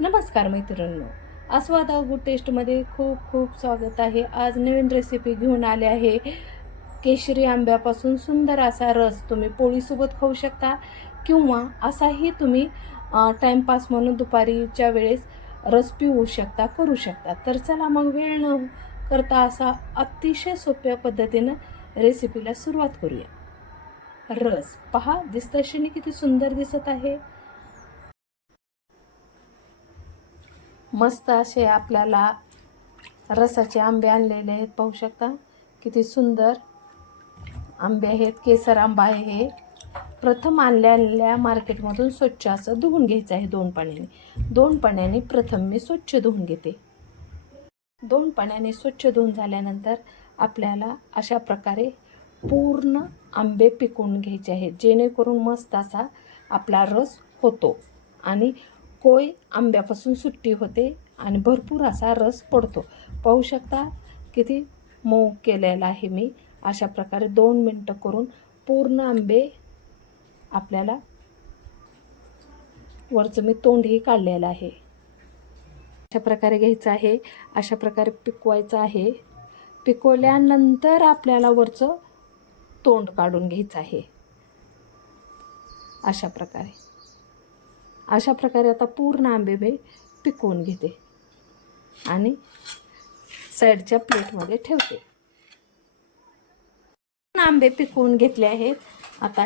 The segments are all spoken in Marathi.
नमस्कार मैत्रिणींनो आस्वाद गुड टेस्टमध्ये खूप खूप स्वागत आहे. आज नवीन रेसिपी घेऊन आले आहे. केशरी आंब्यापासून सुंदर असा रस तुम्ही पोळीसोबत खाऊ शकता किंवा असाही तुम्ही टाईमपास टाइमपास म्हणून दुपारीच्या वेळेस रस पिऊ शकता करू शकता. तर चला मग वेळ न करता असा अतिशय सोप्या पद्धतीनं रेसिपीला सुरुवात करूया. रस. पहा दिसतशीने किती सुंदर दिसत आहे. मस्त असे आपल्याला रसाचे आंबे आणलेले आहेत. पाहू शकता? किती सुंदर आंबे आहेत. केसर आंबा आहे. हे प्रथम आणलेल्या मार्केटमधून स्वच्छ असं धुवून घ्यायचं आहे दोन पाण्याने. दोन पाण्याने प्रथम मी स्वच्छ धुवून घेते. दोन पाण्याने स्वच्छ धुवून झाल्यानंतर आपल्याला अशा प्रकारे पूर्ण आंबे पिकवून घ्यायचे आहेत. जेणेकरून मस्त असा आपला रस होतो आणि कोय आंब्यापासून सुट्टी होते आणि भरपूर असा रस पडतो. पाहू शकता किती मऊ केलेला आहे मी. अशा प्रकारे दोन मिनटं करून पूर्ण आंबे आपल्याला वरचं मी तोंडही काढलेलं आहे. अशा प्रकारे घ्यायचं आहे अशा प्रकारे पिकवायचं आहे. पिकवल्यानंतर आपल्याला वरचं तोंड काढून घ्यायचं आहे. अशा प्रकारे. अशा प्रकारे आता पूर्ण आंबे पिकवून घेते. आणि साईडच्या प्लेटमध्ये ठेवते. पूर्ण आंबे पिकवून घेतले आहेत. आता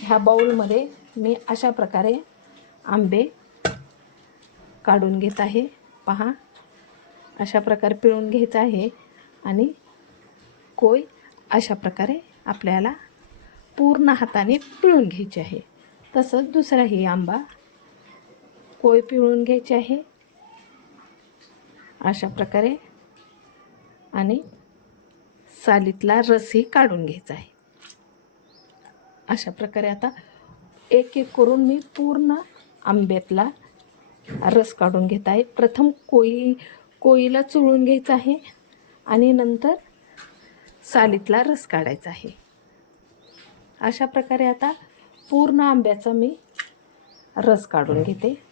ह्या बाऊलमध्ये मी अशा प्रकारे आंबे काढून घेत आहे. पहा अशा प्रकारे पिळून घ्यायचं आहे. आणि कोय अशा प्रकारे आपल्याला पूर्ण हाताने पिळून घ्यायचे आहे. तसंच दुसराही आंबा कोय पिळून घ्यायची आहे? अशा प्रकारे आणि सालीतला रसही काढून घ्यायचा आहे. अशा प्रकारे आता एक एक करून मी पूर्ण आंब्यातला रस काढून घेत आहे. प्रथम कोई कोईला चुळून घ्यायचं आहे आणि नंतर सालीतला रस काढायचा आहे. अशा प्रकारे आता पूर्ण आंब्याचा मी रस काढून घेते.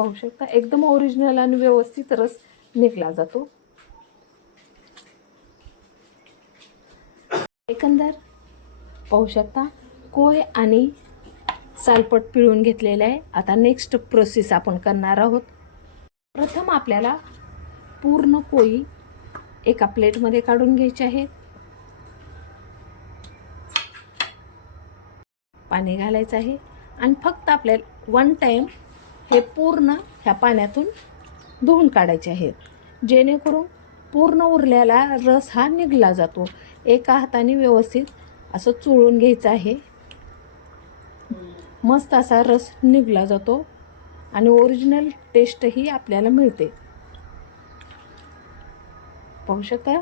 पाहू शकता. एकदम ओरिजिनल आणि व्यवस्थित रस निघला जातो. एकंदर पाहू शकता कोय आणि सालपट पिळून घेतलेलं आहे. आता नेक्स्ट प्रोसेस आपण करणार आहोत. प्रथम आपल्याला पूर्ण पोळी एका प्लेटमध्ये काढून घ्यायची आहे. पाणी घालायचं आहे. आणि फक्त आपल्याला वन टाईम हे पूर्ण ह्या पाण्यातून धुवून काढायचे आहेत. जेणेकरून पूर्ण उरलेला रस हा निघला जातो. एका हाताने व्यवस्थित असं चोळून घ्यायचं आहे. मस्त असा रस निघला जातो आणि ओरिजिनल टेस्टही आपल्याला मिळते. पाहू शकता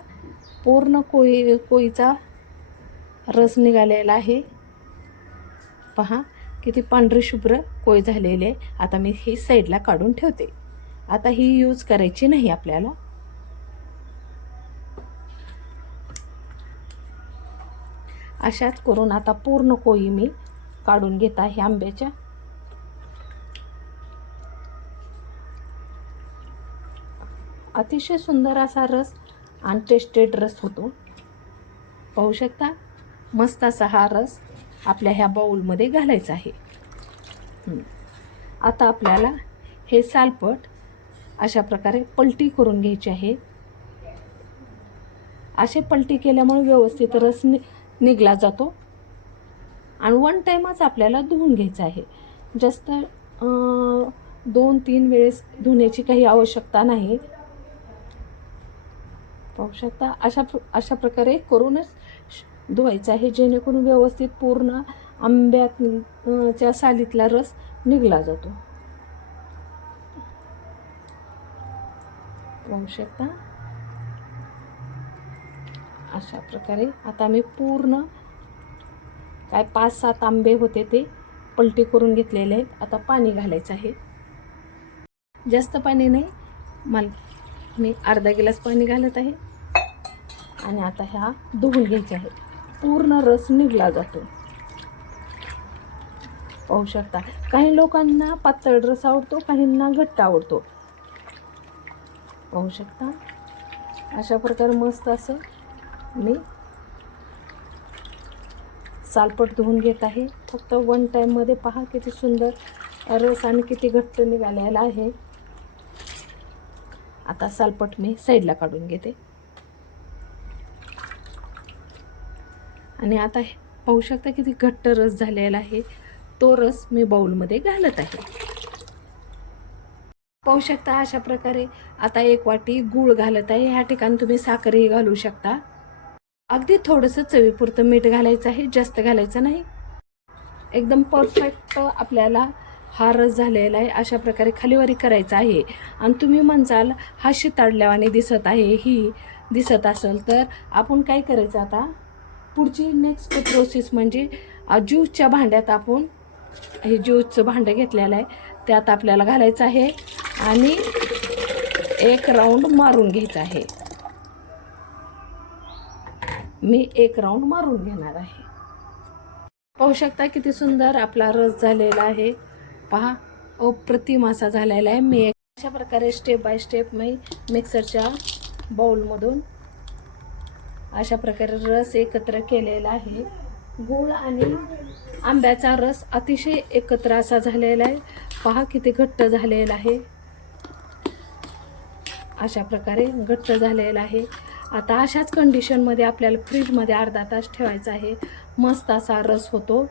पूर्ण कोई कोईचा रस निघालेला आहे. पहा किती पांढरे शुभ्र कोय झालेले. आहे आता मी ही साईडला काढून ठेवते. आता ही यूज करायची नाही आपल्याला. अशाच करून आता पूर्ण कोई मी काढून घेत आहे आंब्याच्या. अतिशय सुंदर असा रस आणि टेस्टेड रस होतो. पाहू शकता? मस्त असा हा रस. आपल्या ह्या बाऊलमध्ये घालायचं आहे. आता आपल्याला हे सालपट अशा प्रकारे पलटी करून घ्यायची आहे. असे पलटी केल्यामुळे व्यवस्थित रस नि निघला जातो. आणि वन टाईमच आपल्याला धुवून घ्यायचं आहे. जास्त दोन तीन वेळेस धुण्याची काही आवश्यकता नाही. पाहू शकता अशा प्र अशा प्रकारे करूनच धुवायचं आहे जेणेकरून व्यवस्थित पूर्ण आंब्यात च्या सालीतला रस निघला जातो. पाहू शकता अशा प्रकारे आता मी पूर्ण काय पाच सात आंबे होते ते पलटी करून घेतलेले आहेत. आता पाणी घालायचं आहे. जास्त पाणी नाही. मला मी अर्धा गिलास पाणी घालत आहे. आणि आता ह्या धुवून घ्यायच्या आहेत. पूर्ण रस निघला जातो. पाहू शकता काही लोकांना पातळ रस आवडतो काहींना घट्ट आवडतो. पाहू शकता अशा प्रकारे मस्त असं मी सालपट धुवून घेत आहे. फक्त वन टाईममध्ये पहा किती सुंदर रस आणि किती घट्ट निघालेला आहे. आता सालपट मी साईडला काढून घेते. आणि आता पाहू शकता किती घट्ट रस झालेला आहे. तो रस मी बाऊलमध्ये घालत आहे. पाहू शकता अशा प्रकारे आता एक वाटी गूळ घालत आहे. ह्या ठिकाणी तुम्ही साखरही घालू शकता. अगदी थोडंसं चवीपुरतं मीठ घालायचं आहे. जास्त घालायचं नाही. एकदम परफेक्ट आपल्याला हा रस झालेला आहे. अशा प्रकारे खालीवारी करायचा आहे. आणि तुम्ही म्हणसाल हा शिताडल्यावाने दिसत आहे. ही दिसत असेल तर आपण काय करायचं आता? पुढची नेक्स्ट प्रोसेस म्हणजे ज्यूसच्या भांड्यात आपण हे ज्यूसचं भांडं घेतलेलं आहे त्यात आपल्याला घालायचं आहे आणि एक राऊंड मारून घ्यायचं आहे. मी एक राऊंड मारून घेणार आहे. पाहू शकता किती सुंदर आपला रस झालेला आहे. पहा अप्रतिम असा झालेला आहे. मी अशा प्रकारे स्टेप बाय स्टेप मी मिक्सरच्या बाउलमधून अशा प्रकारे रस एकत्र केलेला आहे. गूळ आणि आंब्याचा रस अतिशय एकत्र असा झालेला आहे. पहा किती घट्ट झालेला आहे. अशा प्रकारे घट्ट झालेला आहे. आता अशाच कंडिशनमध्ये आपल्याला फ्रीजमध्ये अर्धा तास ठेवायचा आहे. मस्त असा रस होतो.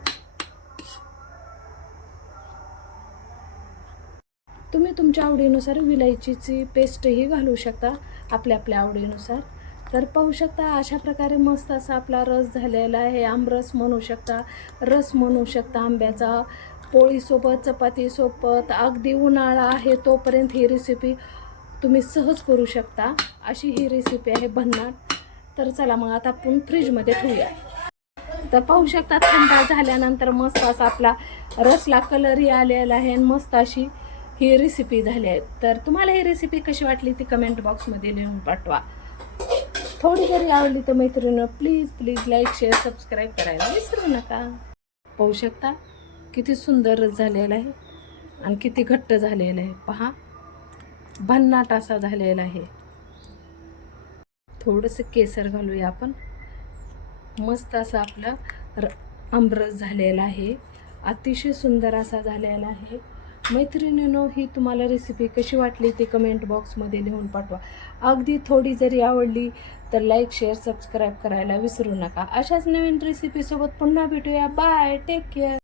तुम्ही तुमच्या आवडीनुसार विलायचीची पेस्टही घालू शकता. आपल्या आपल्या आवडीनुसार. तर पाहू शकता अशा प्रकारे मस्त असा आपला रस झालेला आहे. आमरस म्हणू शकता रस म्हणू शकता आंब्याचा. पोळीसोबत चपातीसोबत अगदी उन्हाळा आहे तोपर्यंत ही रेसिपी तुम्ही सहज करू शकता. अशी ही रेसिपी आहे भन्नाट. तर चला मग आता आपण फ्रीजमध्ये ठेवूया. तर पाहू शकता थंड झाल्यानंतर मस्त असा आपला रसला कलरही आलेला आहे आणि मस्त अशी ही रेसिपी झाली आहे. तर तुम्हाला ही रेसिपी कशी वाटली ती कमेंट बॉक्समध्ये लिहून पाठवा. थोडी जरी आवडली तर मैत्रिणं please please like share subscribe करायला विसरू नका. पाहू शकता किती सुंदर झालेला आहे आणि किती घट्ट झालेलं आहे. पहा भन्नाट असा झालेला आहे. थोडंसं केसर घालूया आपण. मस्त असा आपला र आमरस झालेला आहे. अतिशय सुंदर असा झालेला आहे. मैत्रिणीनो ही तुम्हाला रेसिपी कशी वाटली ती कमेंट बॉक्समध्ये लिहून पाठवा. अगदी थोडी जरी आवडली तर लाईक शेअर सबस्क्राईब करायला विसरू नका. अशाच नवीन रेसिपीसोबत पुन्हा भेटूया. Bye take care